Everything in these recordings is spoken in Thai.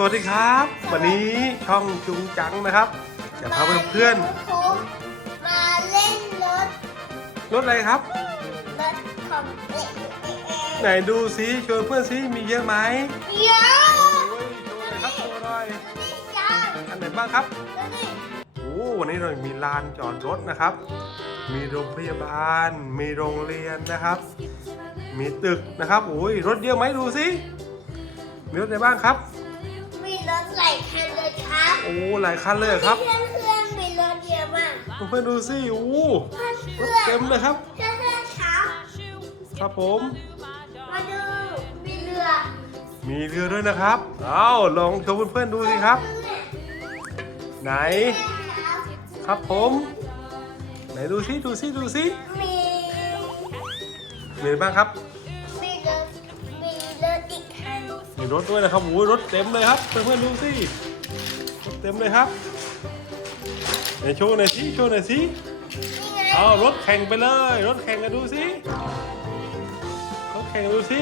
สวัสดีครับ วันนี้ช่องจุงจังนะครับจะพาเพื่อนมาเล่นรถๆรถอะไรครับ รถของเด็กไหนดูซิชวนเพื่อนซิมีเยอะไหมเยอะโอ้ยโชว์หน่อยครับโชว์หน่อยนี่จ้าอันไหนบ้างครับดูนี่โอ้วันนี้เรามีลานจอดรถนะครับ มีโรงพยาบาล มีโรงเรียนนะครับ มีตึกนะครับโอ้ยรถเยอะไหมดูซิมีรถอะไรบ้างครับ โอ้หลายคันเลยเหรอครับเพื่อนเพื่อนๆมีรถเยอะมากเพื่อนๆดูซิโอ้รเพื่อนเพื่ถอนเต็มเลยครับ เพื่อนเพื่อนๆครับครับผม มาดูมีเรือมีเรือด้วยนะครับเอาลองโชว์เพื่อนๆดูสิครับไหนครับครับผม ไหนดูซิดูซิดูซิมีมีอะไรบ้างครับ มีรถมีรถอีกคันมีรถด้วยนะครับโอ้ยรถเต็มเลยครับเพื่อนๆดูสิรถ เต็มเลยครับไหนโชว์หน่อยสิโชว์หน่อยสินี่ไงเอารถแข่งไปเลย รถแข่งกันดูสิรถแข่งดูสิ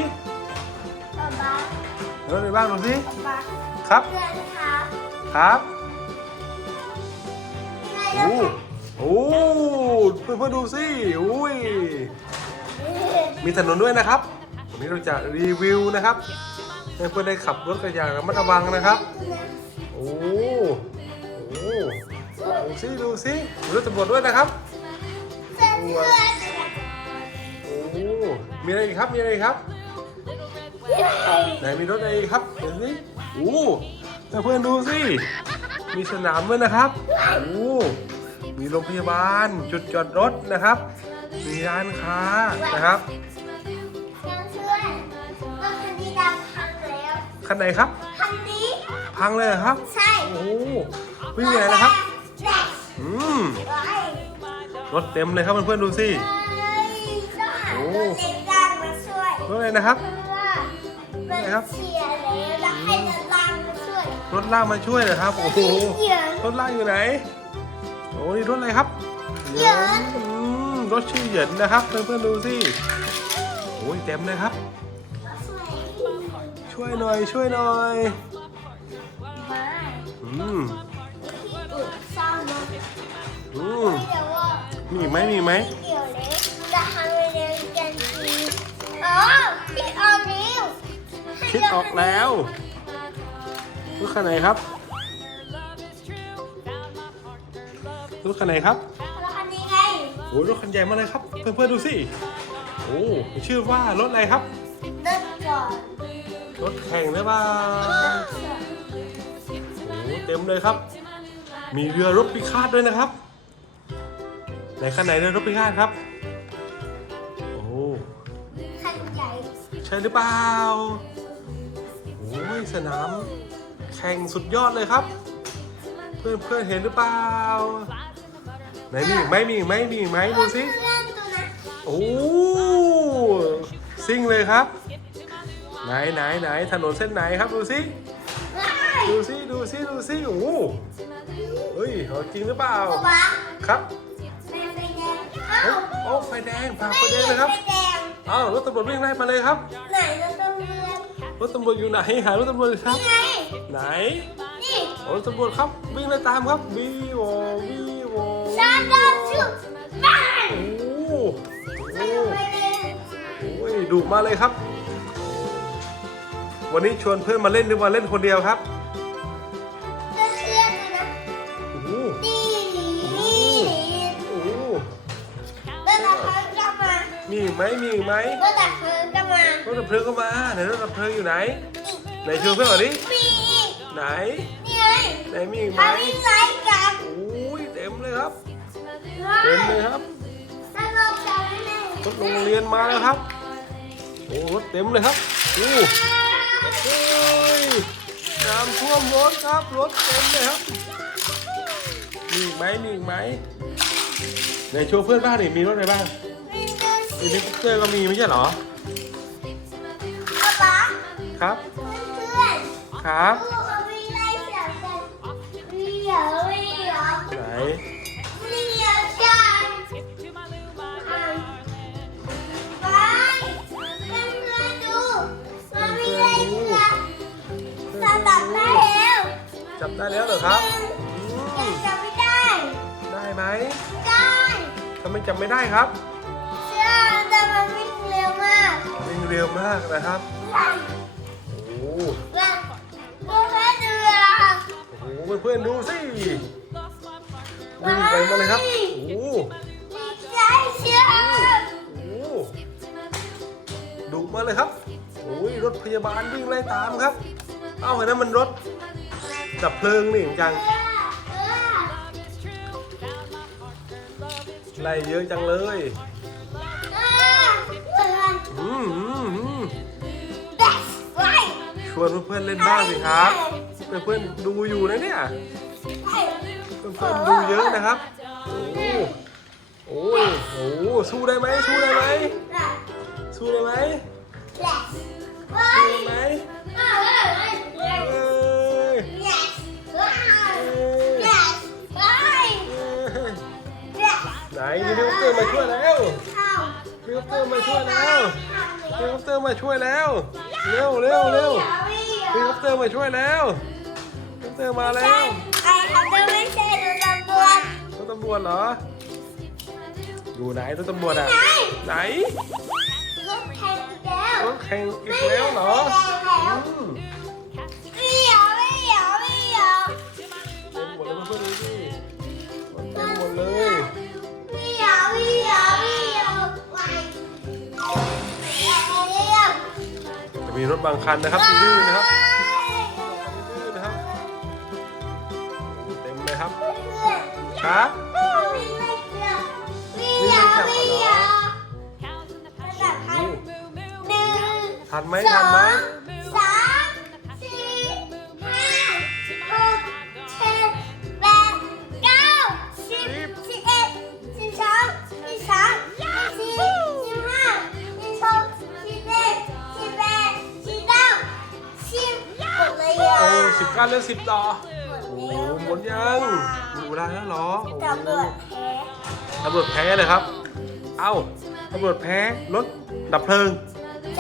ป๊าป๊ารถอะไรบ้างดูสิป๊าครับเพื่อนครับครับนี่ไงรโอ้ถโอ้เพื่อนๆดูสิอุ้ยมีถนนด้วยนะครับวันนี้เราจะรีวิวนะครับให้เพื่อนได้ขับรถกันอย่างระมัดระวังนะครับ โอ้โหดูสิดูสิมีรถตำรวจด้วยนะครับเพื่อนเพื่อนโอ้มีอะไรอีกครับ มีอะไรอีกครับ ไหนมีรถอะไรอีกครับเห็นสิโอ้เพื่อนๆดูสิ มีสนามด้วยนะครับ โอ้ มีโรงพยาบาล จุดจอดรถนะครับ มีร้านค้านะครับเพื่อนเพื่อนรถคันนี้ดำพังแล้วคันไหนครับ คันนี้ พังเลยเหรอครับ ใช่โอ้วิ่งไงนะครับแดกอืมไว้รถเต็มเลยครับเพื่อนๆดูสิเฮ้ยต้องหารถเล็กล่างมาช่วยรถอะไรนะครับ เพราะว่ามันเฉียแล้วแล้วให้รถล่างมาช่วย รถลากมาช่วยเหรอครับ โอ้โห เหยินรถลากอยู่ไหน โอ้นี่รถอะไรครับเหยิน อืมรถชื่อเหยินนะครับ เพื่อนๆดูสิ โอ้ยเต็มเลยครับ ช่วยหน่อยช่วยหน่อย มีอีกไหมมีอีกไหมเดี๋ยวเล็กจะทำเร็วกันทีอ๋อพี่ออกนิ้วคิดออกแล้วรถคันไหนครับรถคันไหนครับแล้วคันนี้ไงโอ้ยรถคันใหญ่มากเลยครับ เพื่อนๆดูสิโอ้ชื่อว่ารถอะไรครับรถก่อนรถแข่งหรือเปล่ารถก่อนโอ้เต็มเลยครับ มีเรือรบพิฆาตด้วยนะครับ ไหนคันไหนเรือรบพิฆาตครับ โอ้คันใหญ่ใช่หรือเปล่าโอ้ยสนาม แข่งสุดยอดเลยครับ เพื่อนเพื่อนๆเห็นหรือเปล่าไหนมีอีกไหมมีอีกไหมมีอีกไหมดูสิเรื่องตัวนะโอ้ซิ่งเลยครับ ไหนไหนไหนถนนเส้นไหนครับดูสิว้ายดูสิดูสิดูสิโอ้โหเฮ้ยเอาจริงหรือเปล่าป๊าป๊าครับแม่ไฟแดง เอ้าเฮ้ยโอ้ไฟแดงผ่าไฟแดงเลยครับไฟแดงอ้าวรถตำรวจวิ่งไล่มาเลยครับไหนรถตำรวจรถตำรวจอยู่ไหนหารถตำรวจเลยครับ นี่ไงไหนนี่โอ้รถตำรวจครับวิ่งไล่ตามครับวีโววีโวชาดาชุบบ้านโอ้โหไปดูไปเลยโอ้ยดุมาเลยครับ วันนี้ชวนเพื่อนมาเล่นหรือมาเล่นคนเดียวครับ รถดับเพลิงก็มามีอีกไหมมีอีกไหมรถดับเพลิงก็มารถดับเพลิงก็มาไหนรถดับเพลิงอยู่ไหนไหนชวนเพื่อนก่อนดิมีอีกไหนนี่ไงไหนมีอีกไหมทำวิ่งไล่กันโอ้ยเต็มเลยครับว้าเต็มยเลยครับถ้าเราจะไม่เล่นรถโรงเรียนมาแล้วครับโอ้รถเต็มเลยครับโอ้โอ้ยน้ำท่วมรถครับรถเต็มเลยครับมีอีกไหมมีอีกไหม ไหนโชว์เพื่อนบ้านดิมีรถอะไรบ้างมีเดินมีเฮลิคอปเตอร์ก็มีไม่ใช่เหรอ ป๊าป๊าครับ เพื่อนครับๆลูกเขาวิ่งไล่เสียงกันวิ่งเหรอวิ่งเหรอไหน วิ่งเหรอจ้าไปเพื่อนๆดูมาวิ่งไล่เสือตาตัดได้เห็จับได้แล้วเหรอครับอืมจำไม่ได้ ได้ไหม ได้ ทำไมจำไม่ได้ครับเชื่อแต่มันวิ่งเร็วมากวิ่งเร็วมากนะครับว้าวโอ้โหว้าวว้าวดูอะโอ้โหเพื่อนๆดูสิวิ่งไปมาเลยครับโอ้โหดีใจเชื่อโอ้โหดุมาเลยครับโอ้ยรถพยาบาลวิ่งไล่ตามครับ เอ้าเห็นนั้นมันรถดับเพลิงนี่จัง ไล่เยอะจังเลย อืมอืมอืมชวนเพื่อนๆเล่นบ้างสิครับ เพื่อนๆดูอยู่นะเนี่ย เพื่อนๆดูเยอะนะครับ โอ้โอ้ยโอ้โหสู้ได้ไหมสู้ได้ไหมสู้ได้ไหมสู้ได้ไหมเมีเฮลิคอปเตอร์มาช่วยแล้วเฮลิคอปเตอร์มาช่วยแล้วเฮลิคอปเตอร์มาช่วยแล้ว เร็วเร็วเร็วเฮลิคอปเตอร์มาช่วยแล้วเฮลิคอปเตอร์มาแล้วไอ้เขาจะไม่ใช่ดูตำรวจรถตำรวจเหรอ อยู่ไหนรถตำรวจอะ ไหนไหนรถแข่งอีกแล้วรถแข่งอีกแล้วเหรอ มีรถบางคันนะครับดื้อๆนะครับดื้อๆนะครับเต็มเลยครับครับไม่ไม่เกี่ยวไม่เหรอไม่เหรอระดับพันหนึ่งทันไหมสทัอนไหมงสาม สิบเก้าเลือกสิบต่อหมดโอ้แล้วหมดยังหมดเวลาแล้วเหรอโอ้ตำรวจแพ้ตำรวจแพ้เลยครับ เอ้าตำรวจแพ้รถดับเพลิง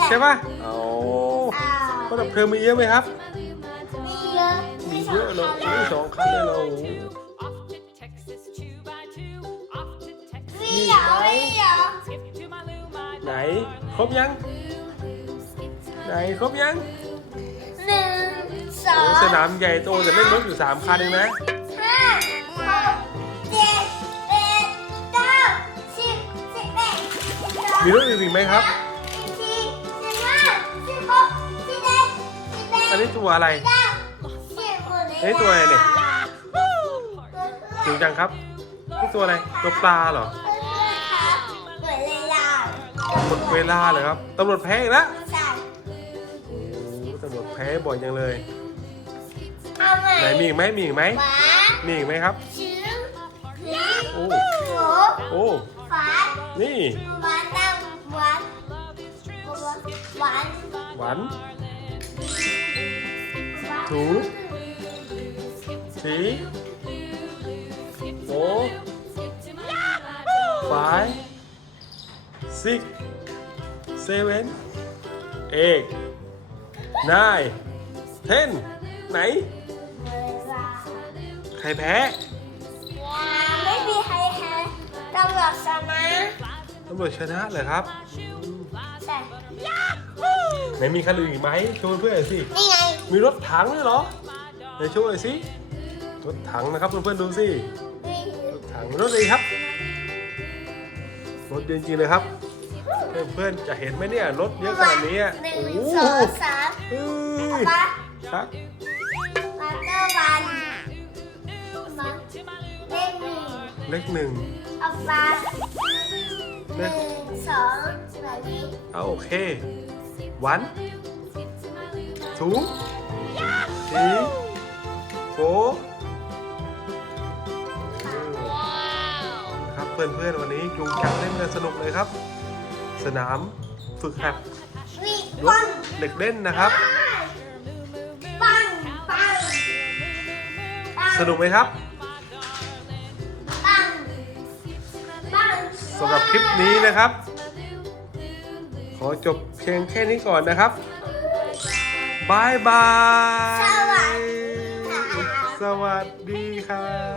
ใช่ปะโอ้อ้าวรถดับเพลิงมีเยอะไหมครับ มีเยอะมีเยอะเลยมีสองคันเลยเหรอโอ้โห Off to Texas, two by two. Off to Texas. มีเหรอมีเหรอ Skip to my loo, my ไหนครบยัง ไหนครบยัง หนึ่ง สอโอ้งสนามใหญ่โตแต่เล่นรถอยู่สามคันเองนะ ห้าหกเจ็ดแปดเก้าสิบสิบเอ็ดสิบสองมีรถอื่นอีกไหมครับ สิบสี่สิบห้าสิบหกสิบเอ็ดสิบแปดอันนี้ตัวอะไร เก้าสิบหมดเลยเอ้ยตัวอะไรเนี่ย จริงจังครับนี่ตัวอะไร ตัวปลาเหรอครับเหมือนเลยล่ะหมดเวลาเลยครับตำรวจแพ้อีกแล้วใช่โอ้โหตำรวจแพ้บ่อยจังเลยเอาใหม่ ไหนมีอีกไหมมีอีกไหมหวานมีอีกไหมครับ ชื่อผีโอ้ หมูโอ้ ฝานนี่หวานน้ำหวานหวานหวานถูสีโอไฟซิกเซเว่นเอกนายเทนไหนเวลาใค รแพ้ไม่มีใครแพ้ตำรวจชนะตำรวจชนะเหรอครับใช่ไหนมีคันอื่นอีกไหมโชว์เพื่อนหน่อยสิ นี่ไงมีรถถังด้วยเหรอไหนโชว์หน่อยสิ รถถังนะครับเพื่อนๆดูสิวิ่งรถถังรถอะไรครับ รถเยอะจริงๆเลยครับ เพื่อนๆจะเห็นไหมเนี่ยรถเยอะขนาดนี้อะหนึ่งโอ้โหสองสามเฮ้ยมาครับมาเตอร์วัน เลขหนึ่งเลขหนึ่งเอาฟ้าหเลนึ่ขงสองแบบนี้เอาโอเควันทูทีโฟครับเพื่อนๆวันนี้จูงจับเล่นกันสนุกเลยครับ สนามฝึกหัดวิ่งรปัถงเด็กเล่นนะครับ ปังปังปังสนุกไหมครับ สำหรับคลิปนี้นะครับ ขอจบเพียงแค่นี้ก่อนนะครับบายบาย สวัสดีค่ะวัสดีครับ